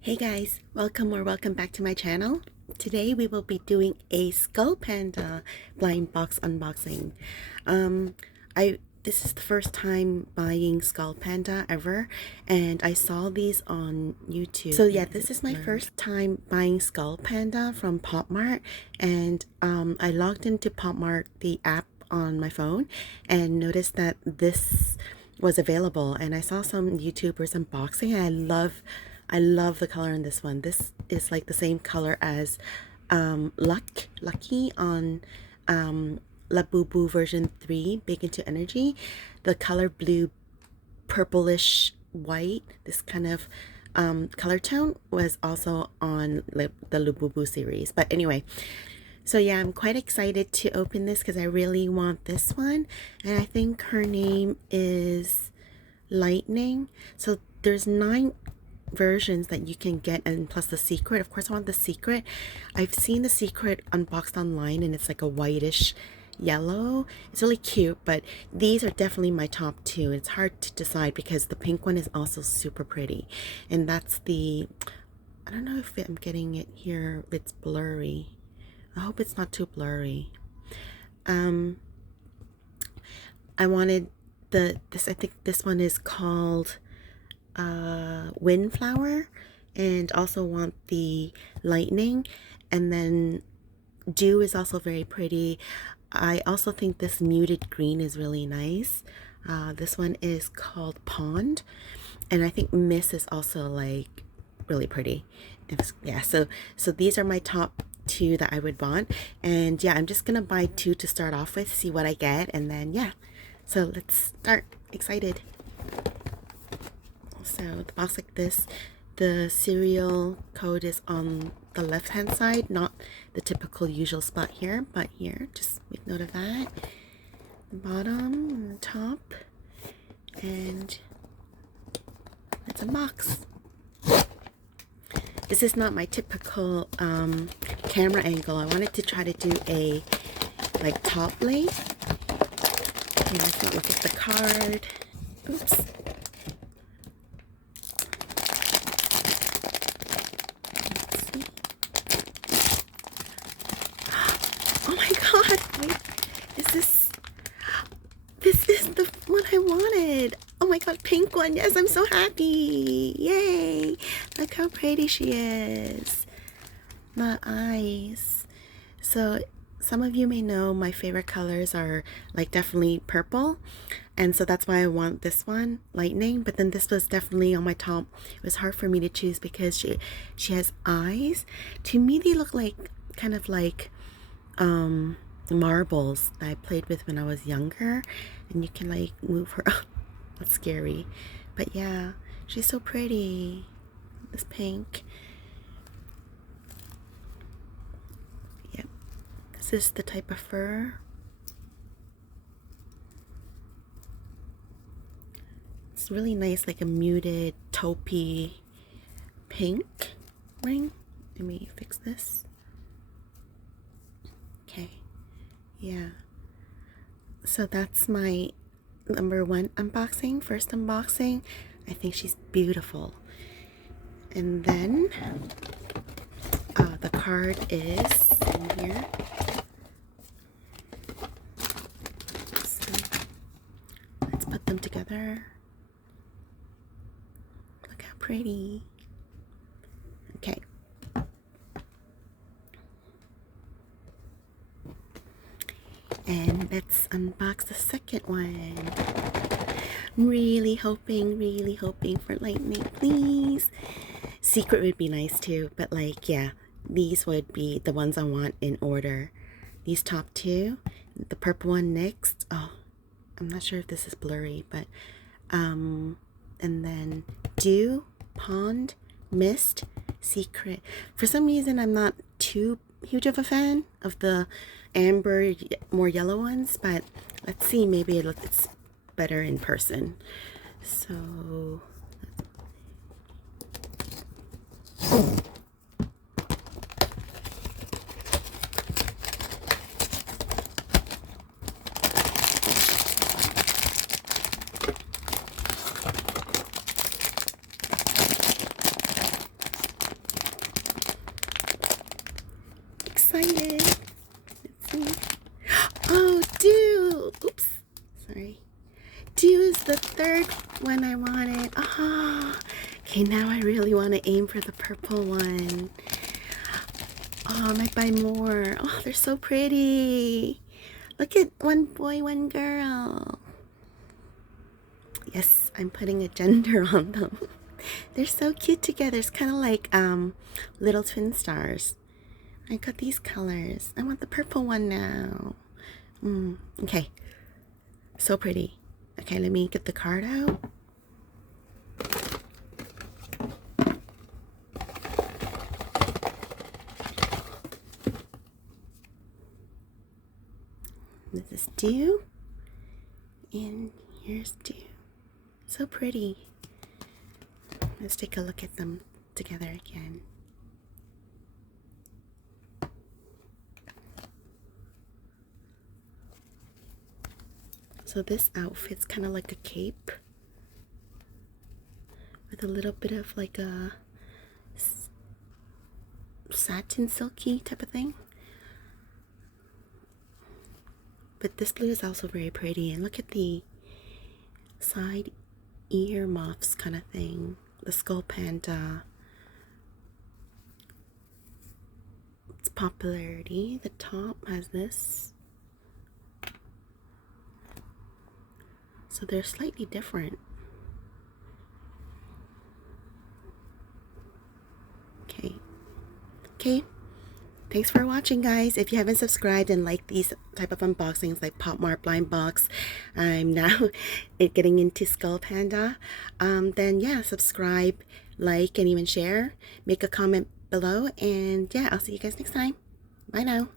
Hey guys, welcome back to my channel. Today we will be doing a Skullpanda blind box unboxing. This is the first time buying Skullpanda ever, and I saw these on YouTube. So yeah, this is my first time buying Skullpanda from Pop Mart, and I logged into Pop Mart, the app on my phone, and noticed that this was available, and I saw some YouTubers unboxing, and I love the color in this one. This is like the same color as Lucky on Labubu version 3, Big Into Energy. The color blue, purplish white, this kind of color tone was also on the Labubu series. But anyway, so yeah, I'm quite excited to open this because I really want this one. And I think her name is Lightning. So there's 9 versions that you can get, and plus the secret. Of course I want the secret. I've seen the secret unboxed online and it's like a whitish yellow. It's really cute, but these are definitely my top 2. It's hard to decide because the pink one is also super pretty, and that's the, I don't know if I'm getting it here, it's blurry. I hope it's not too blurry. I wanted this, I think this one is called Windflower, and also want the Lightning, and then Dew is also very pretty. I also think this muted green is really nice. This one is called Pond, and I think Miss is also like really pretty. Yeah, so these are my top 2 that I would want, and yeah, I'm just gonna buy 2 to start off with, see what I get, and then yeah, so let's start. Excited. So the box like this, the serial code is on the left hand side, not the typical usual spot here, but here, just make note of that. The bottom and the top, and let's unbox. This is not my typical camera angle. I wanted to try to do a like top lay. Okay, let's not look at the card. Oops. Oh my god, wait, this is the one I wanted. Oh my god, pink one. Yes, I'm so happy. Yay. Look how pretty she is. My eyes. So some of you may know my favorite colors are like definitely purple, and so that's why I want this one, Lightning. But then this was definitely on my top. It was hard for me to choose because she has eyes. To me they look like kind of like marbles that I played with when I was younger, and you can like move her. That's scary, but yeah, she's so pretty. This pink. Yep, this is the type of fur. It's really nice, like a muted taupey pink ring. Let me fix this. Okay, yeah, so that's my number 1 unboxing, first unboxing. I think she's beautiful. And then the card is in here. So let's put them together. Look how pretty. Okay. And let's unbox the second one. I'm really hoping for Lightning, please. Secret would be nice too, but like, yeah, these would be the ones I want in order. These top 2, the purple one next. Oh, I'm not sure if this is blurry, but and then Dew, Pond, Mist, Secret. For some reason I'm not too huge of a fan of the amber, more yellow ones, but let's see, maybe it's better in person. So Dew is the third one I wanted. Ah, okay, now I really want to aim for the purple one. Oh, I might buy more. Oh, they're so pretty. Look at one boy, one girl. Yes, I'm putting a gender on them. They're so cute together. It's kind of like little twin stars. I got these colors. I want the purple one now. Okay, so pretty. Okay, let me get the card out. This is Dew, and here's Dew. So pretty. Let's take a look at them together again. So this outfit's kind of like a cape with a little bit of like a satin silky type of thing. But this blue is also very pretty, and look at the side ear muffs kind of thing. The Skullpanda. Its popularity. The top has this. So they're slightly different. Okay. Thanks for watching, guys. If you haven't subscribed and like these type of unboxings like Popmart blind box, I'm now getting into Skullpanda. Then yeah, subscribe, like, and even share. Make a comment below, and yeah, I'll see you guys next time. Bye now.